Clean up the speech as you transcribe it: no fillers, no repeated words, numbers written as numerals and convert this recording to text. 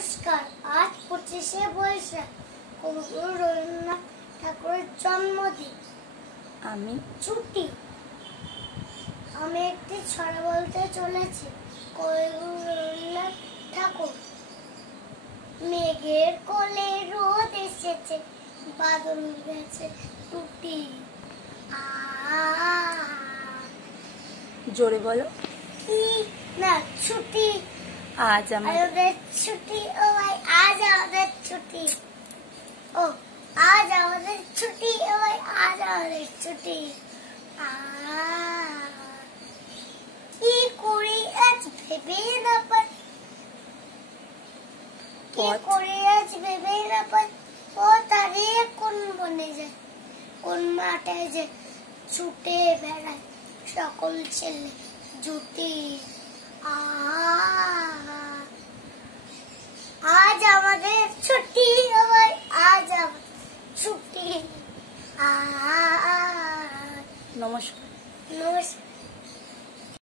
নমস্কার। আজ 25শে বৈশাখ, কবিগুরু রবীন্দ্রনাথ ঠাকুরের জন্মদিন। আমি ছুটি। আমি একটি ছড়া বলতে চলেছি। কবিগুরু রবীন্দ্রনাথ ঠাকুর। মেঘের কোলে রোদ এসেছে, বাদল গেছে টুটি। জোরে বলো। কি না ছুটি। আজ আমাদের ছুটি। ও ভাই, আজ আমাদের ছুটি। ও আজ আমাদের ছুটি। ও ভাই, আজ আমাদের ছুটি। কি করি আজ ভেবে না পাই। কি করি আজ ভেবে না পাই। ও তারিয়ে কোন বনে যায়, কোন মাঠে যে ছুটে বেড়ায় সকল ছেলে জুটি। আজ আমাদের ছুটি। আজ আমাদের ছুটি। নমস্কার। নমস্কার।